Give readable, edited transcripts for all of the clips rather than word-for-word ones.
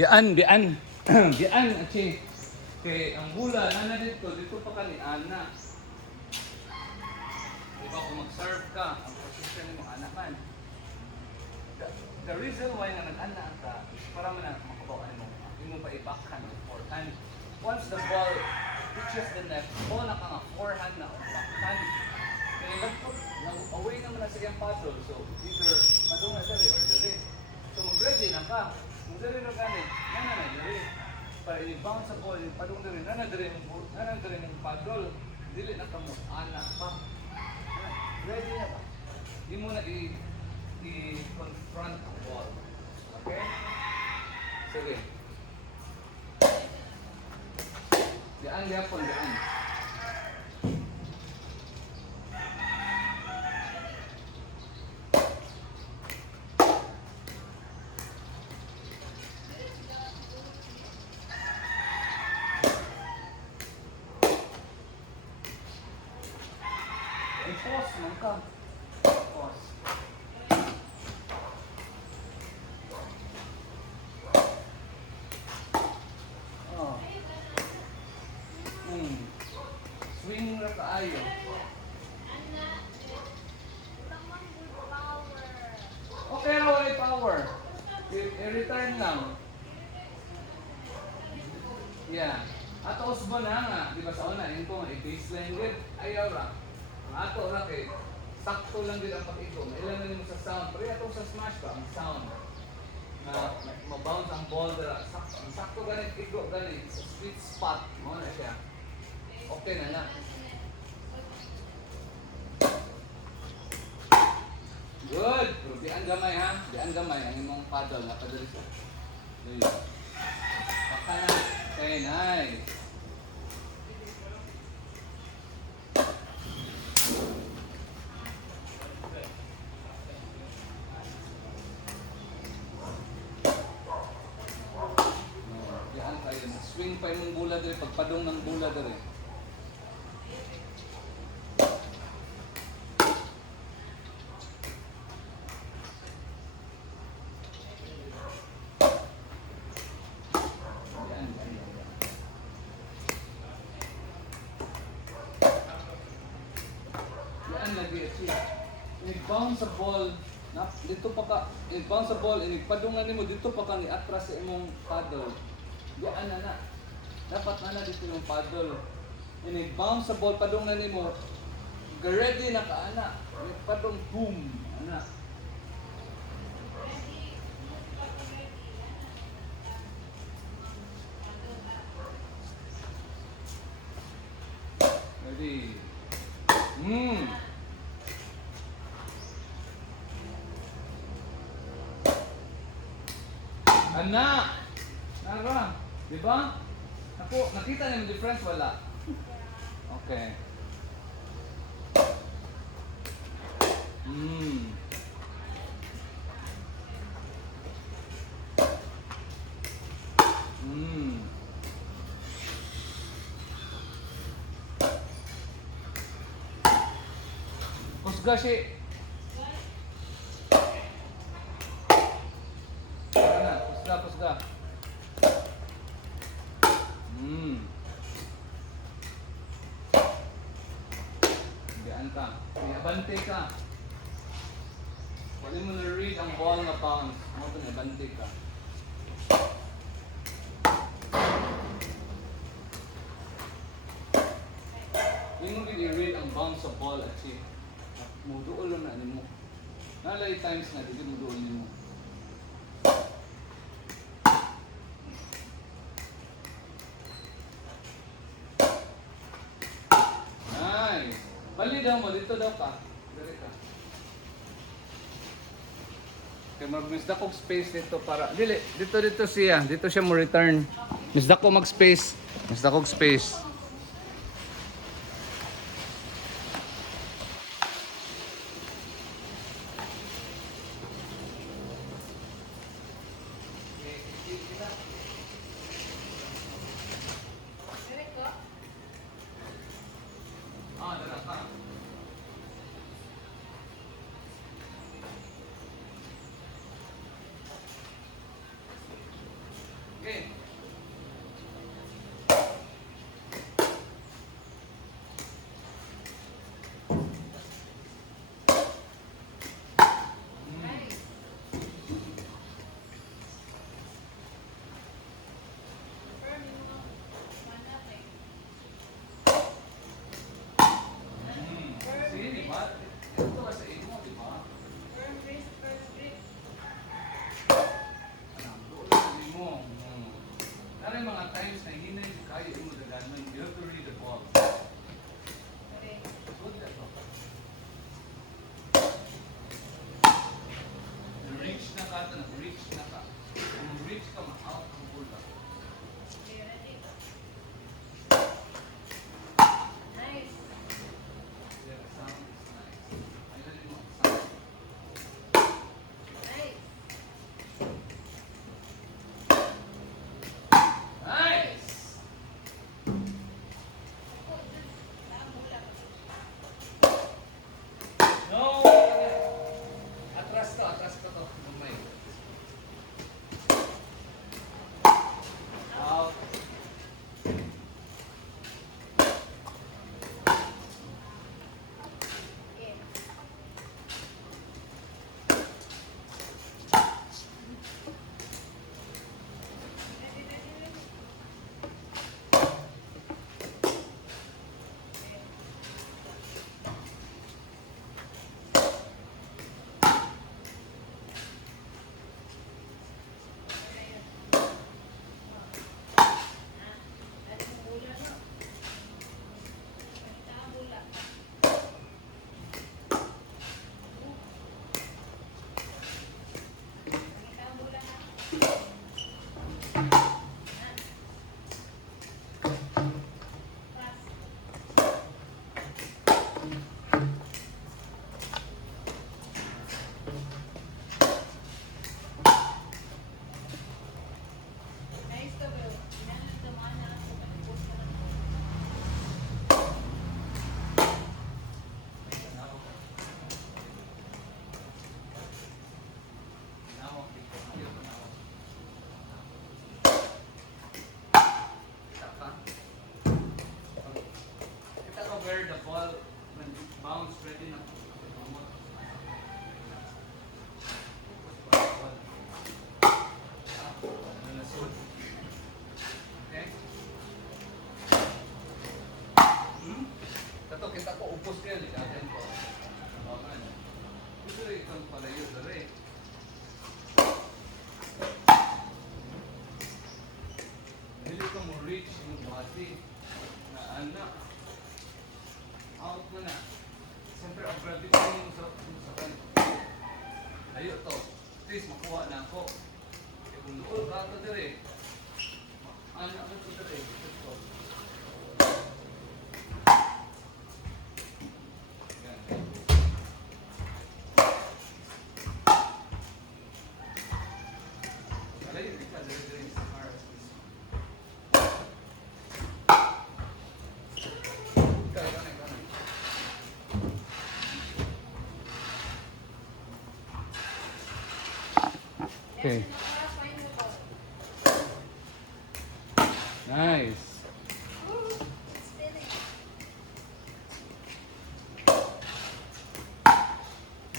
Bian. Bian, achi. Kay ang bula, ana dito pa ka ni Ana. Diba kung mag-serve ka, ang position mo ana man. The reason why nga nag-ana ka is para man makabawan mo. Hindi mo pa i-backhand with forehand. Once the ball reaches the net, ball na ka nga forehand na o backhand. Kaya away naman na sa iyang paddle. So either padung na dali or dali. So mag-ready na ka. Kung dali na ganit, na dali. Para i-bounce sa ball, padung dali, na dali ng paddle. Dili na ka mo, ana pa. Ready na ba? Hindi mo na i-confront ang ball. Okay? Sige. Diyan, yapon, diyan. I-pause man ka. Pause. Oh. Swing na kaayo. Okay na wala power. I-return lang. Yeah. Ato usbo na nga. Di ba sa una, yun po, i-baseline din. Ayaw ra. Ang ato ra kay sakto lang din ang pag-igo. Ilan na mo sa sound. Pero atong sa smash ba, ang sound. Na mabounce ang ball dira. Sakto ganit, igo ganit. Sa sweet spot. Mo na siya. Okay na na. Good! Pero diyan gamay ha. Diyan gamay. Ang imong paddle. Napadali siya. Baka na. Okay, nice. Swing pa yung bula dali, pagpadong ng bula dali. Yan lagi siya. I-bounce sa ball, dito pa ka, i-bounce sa ball, i-padungan nimo dito pa ka ni atras sa imong paddle. Yan na. Dapat na dito yung paddle. I-bounce sa ball, padungan nimo. Ready na ka ana. Padung boom, ana. Ready. Anak! Nara! Diba? Ako, nakita niyo yung difference? Wala. Okay. Kusga siya. Kusga. Diyan ka. May abante ka. Wala mo na-read ang ball na bounce. Ano ito, may abante ka. Hindi mo i-read ang bounce sa ball at si muduol na mo. Nalay times na, hindi muduol mo. Bali daw mo, dito daw ka. Dito ka. Okay, mag-misda kong space dito para... Dito siya. Dito siya mo return. Misda ko mag-space. Misda kong space. palayo dali. Dili ka mo reach yung body na anak. Out mo na. Siyempre, ang gravity mo sa kanto. Layo to. Please, makuha na ako. E kung luol ka ito dali, anak mo ito dali. Ito. Yan. Malayo ka dali sa car. Okay. Nice.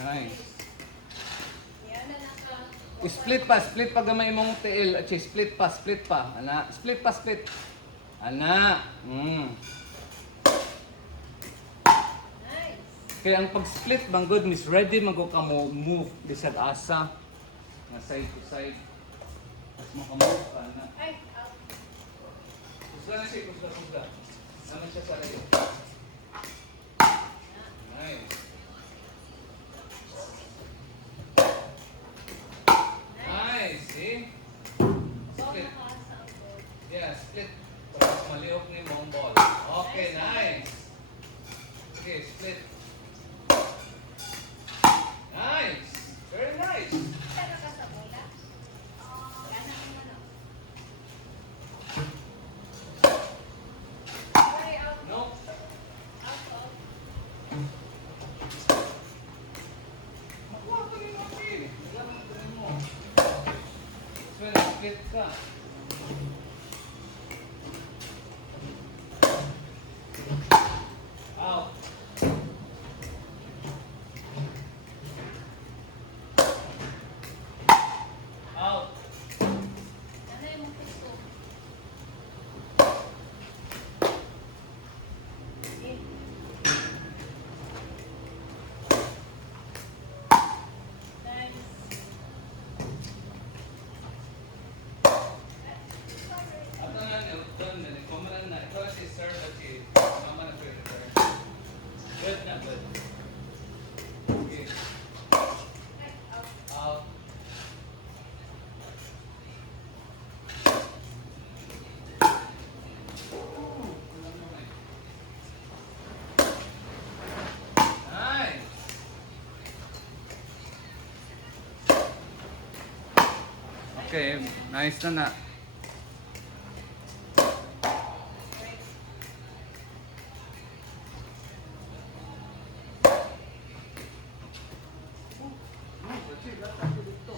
Nice. Split pa gamay mong TL. Split pa. Ana, split. Ana. Kaya ang pag-split bang good miss ready mago ka mo move bisag asa na side to side. Mas makamove ka na. Kusga na siya, kusga. Naman siya sa layo. Nice. Nice, see? Split. Yeah, split. Tapos maliok ni mong ball. Okay, nice. Okay, split. Nice. Very nice. No. Makuha ka ni Maki. Alam mo mo. Well, split ka. Out. Out. At ang ano, doon na, kumalan na. Ito si Sir Bachi. Mama na pwede, Sir. Good na, good. Okay. Out. Nice. Okay, nice na. Bachi, lahat ako dito.